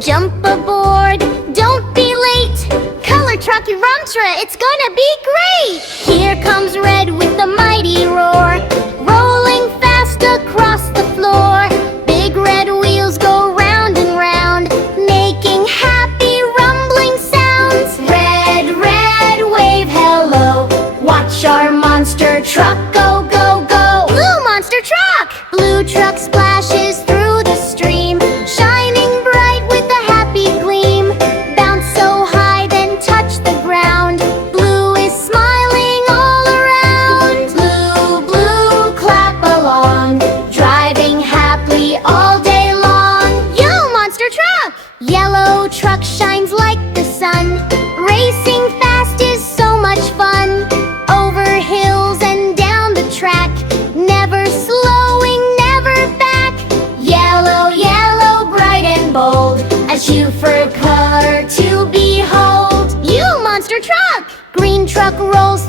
Jump aboard, don't be late. Color truck Rumtra, it's gonna be great. Here comes Red with the mighty roar, rolling fast across the floor. Big red wheels go round and round, making happy rumbling sounds. Red, red, wave hello. Watch our monster truck go, go, go. Blue monster truck! Blue truck splashes through the stream, shining bright with a happy gleam. Bounce so high, then touch the ground. Blue is smiling all around. Blue, blue, clap along, driving happily all day long. Yellow monster truck! Yellow truck shines like the sun. Racing fast is so much fun. Over hills and down the track, never slowing, never back. Yellow, yellow, bright and bold, as you for color to behold. You monster truck! Green truck rolls